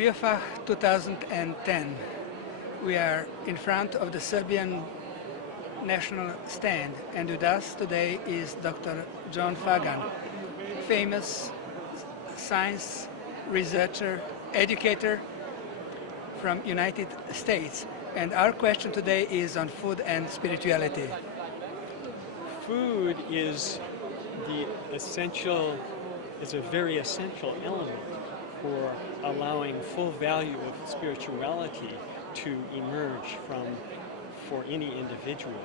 BioFach 2010. We are in front of the Serbian national stand, and with us today is Dr. John Fagan, famous science researcher, educator from United States. And our question today is on food and spirituality. Food is a very essential element for allowing full value of spirituality to emerge for any individual.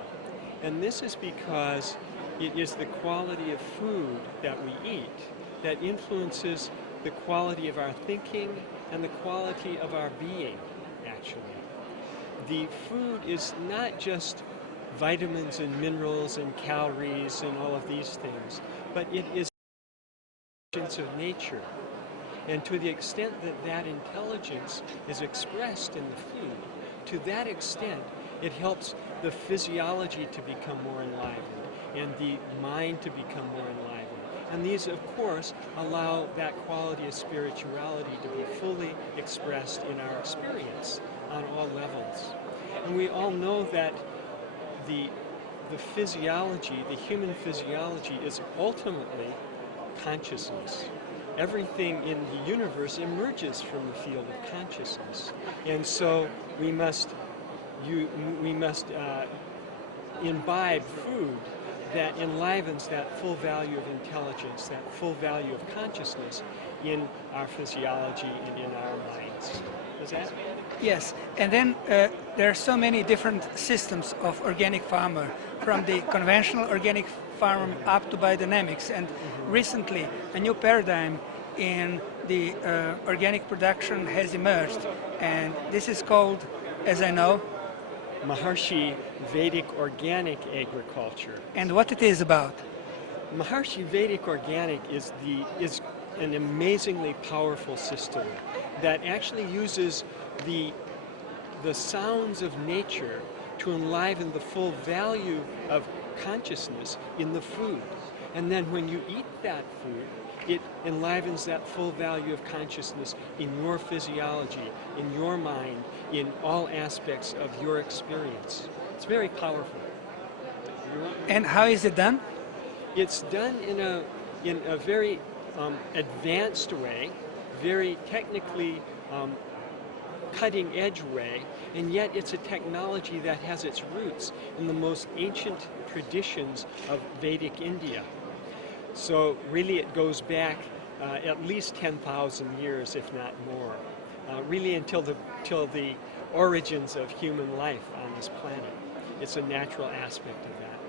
And this is because it is the quality of food that we eat that influences the quality of our thinking and the quality of our being, actually. The food is not just vitamins and minerals and calories and all of these things, but it is intelligence of nature. And to the extent that that intelligence is expressed in the food, to that extent it helps the physiology to become more enlivened and the mind to become more enlivened. And these, of course, allow that quality of spirituality to be fully expressed in our experience on all levels. And we all know that the physiology, the human physiology, is ultimately consciousness. Everything in the universe emerges from the field of consciousness. And so we must imbibe food that enlivens that full value of intelligence, that full value of consciousness in our physiology and in our minds. Does that? Yes, and then there are so many different systems of organic farmer, from the conventional organic farm up to biodynamics, and recently a new paradigm in the organic production has emerged, and this is called, as I know, Maharshi Vedic organic agriculture. And what it is about? Maharshi Vedic organic is an amazingly powerful system that actually uses the sounds of nature to enliven the full value of consciousness in the food. And then when you eat that food, it enlivens that full value of consciousness in your physiology, in your mind, in all aspects of your experience. It's very powerful. And how is it done? It's done in a very advanced way, very technically cutting-edge way, and yet it's a technology that has its roots in the most ancient traditions of Vedic India. So really it goes back at least 10,000 years, if not more, really until the origins of human life on this planet. It's a natural aspect of that.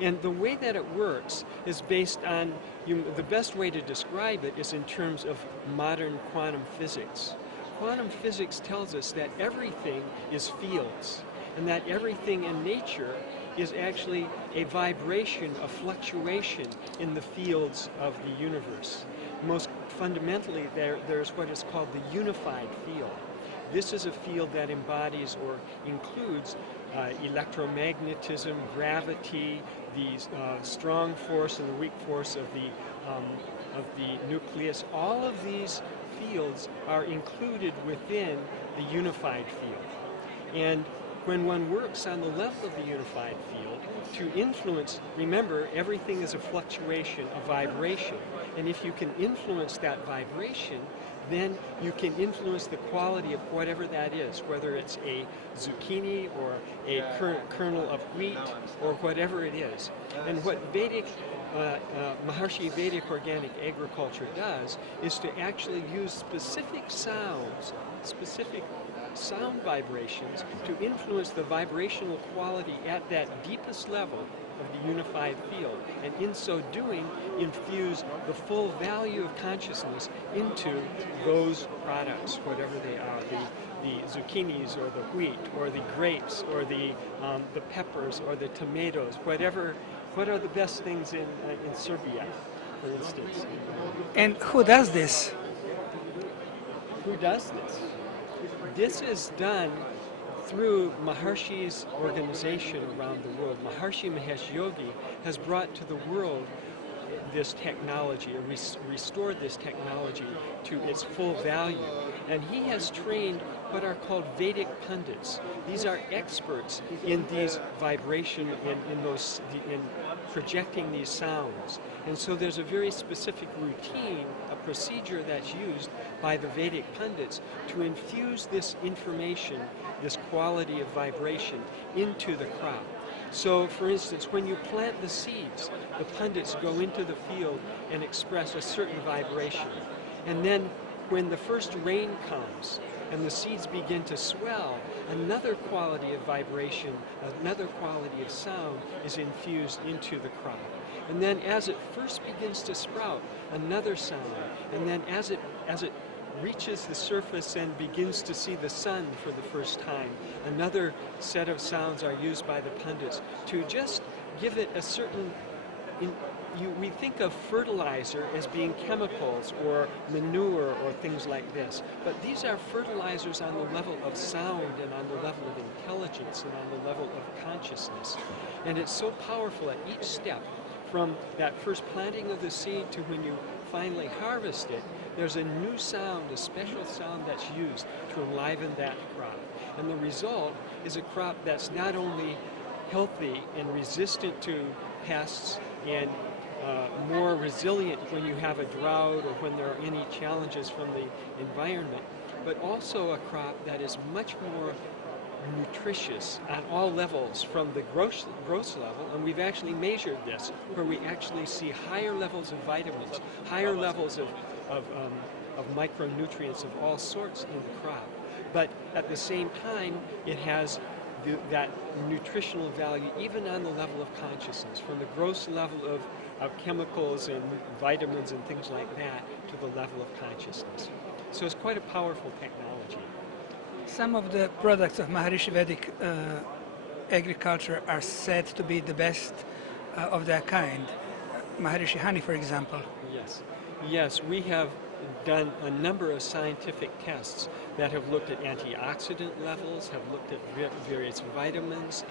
And the way that it works is based on, the best way to describe it is in terms of modern quantum physics. Quantum physics tells us that everything is fields, and that everything in nature is actually a vibration, a fluctuation in the fields of the universe. Most fundamentally, there's what is called the unified field. This is a field that embodies or includes electromagnetism, gravity, the strong force and the weak force of the nucleus. All of these fields are included within the unified field. And when one works on the level of the unified field to influence, remember, everything is a fluctuation, a vibration. And if you can influence that vibration, then you can influence the quality of whatever that is, whether it's a zucchini or a kernel of wheat or whatever it is. And what Maharshi Vedic organic agriculture does is to actually use specific sounds, specific sound vibrations to influence the vibrational quality at that deepest level of the unified field, and in so doing infuse the full value of consciousness into those products, whatever they are, the zucchinis or the wheat or the grapes or the peppers or the tomatoes, whatever. What are the best things in Serbia, for instance? And who does this? Who does this? This is done through Maharshi's organization around the world. Maharshi Mahesh Yogi has brought to the world this technology, or restore this technology to its full value. And he has trained what are called Vedic pandits. These are experts in these vibration, in projecting these sounds. And so there's a very specific routine, a procedure that's used by the Vedic pandits to infuse this information, this quality of vibration, into the crop. So, for instance, when you plant the seeds, the pandits go into the field and express a certain vibration. And then when the first rain comes and the seeds begin to swell, another quality of vibration, another quality of sound is infused into the crop. And then as it first begins to sprout, another sound. And then as it reaches the surface and begins to see the sun for the first time, another set of sounds are used by the pandits to just give it a certain... we think of fertilizer as being chemicals or manure or things like this, but these are fertilizers on the level of sound and on the level of intelligence and on the level of consciousness. And it's so powerful at each step, from that first planting of the seed to when you finally harvest it. There's a new sound, a special sound that's used to enliven that crop. And the result is a crop that's not only healthy and resistant to pests and more resilient when you have a drought or when there are any challenges from the environment, but also a crop that is much more nutritious on all levels, from the gross level, and we've actually measured this, where we actually see higher levels of vitamins, higher levels of micronutrients of all sorts in the crop. But at the same time, it has that nutritional value even on the level of consciousness, from the gross level of chemicals and vitamins and things like that to the level of consciousness. So it's quite a powerful technology. Some of the products of Maharishi Vedic agriculture are said to be the best of their kind. Maharishi honey, for example. Yes. Yes, we have done a number of scientific tests that have looked at antioxidant levels, have looked at various vitamins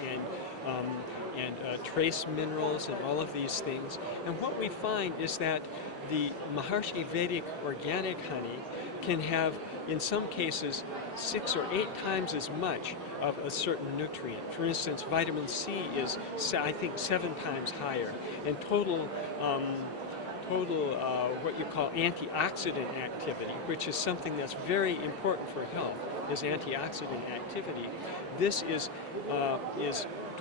and trace minerals and all of these things. And what we find is that the Maharishi Vedic organic honey can have, in some cases, 6 or 8 times as much of a certain nutrient. For instance, vitamin C is, I think, 7 times higher. And total what you call antioxidant activity, which is something that's very important for health, is antioxidant activity. This is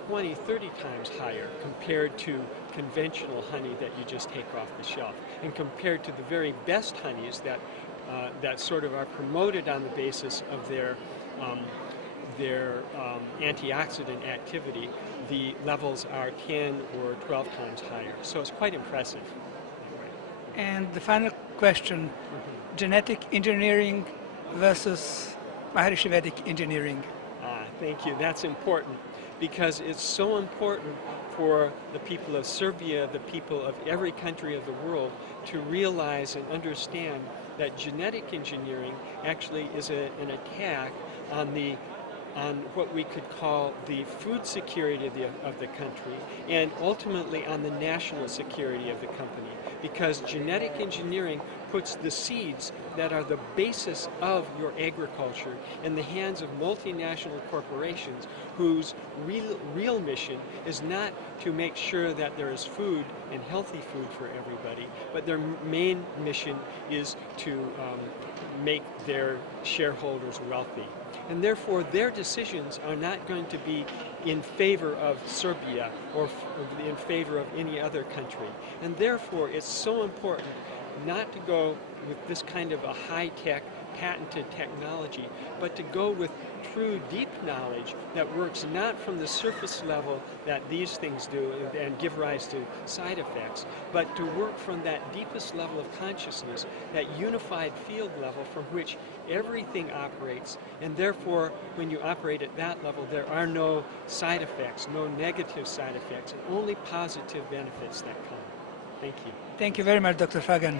20, 30 times higher compared to conventional honey that you just take off the shelf. And compared to the very best honeys that sort of are promoted on the basis of their antioxidant activity, the levels are 10 or 12 times higher. So it's quite impressive. And the final question, genetic engineering versus Maharishi Vedic engineering. Thank you. That's important, because it's so important for the people of Serbia, the people of every country of the world, to realize and understand that genetic engineering actually is an attack on what we could call the food security of the country, and ultimately on the national security of the company, because genetic engineering puts the seeds that are the basis of your agriculture in the hands of multinational corporations whose real mission is not to make sure that there is food and healthy food for everybody, but their main mission is to make their shareholders wealthy. And therefore their decisions are not going to be in favor of Serbia or in favor of any other country. And therefore it's so important not to go with this kind of a high-tech, patented technology, but to go with true deep knowledge that works not from the surface level that these things do and give rise to side effects, but to work from that deepest level of consciousness, that unified field level from which everything operates, and therefore when you operate at that level there are no side effects, no negative side effects, and only positive benefits that come. Thank you. Thank you very much, Dr. Fagan.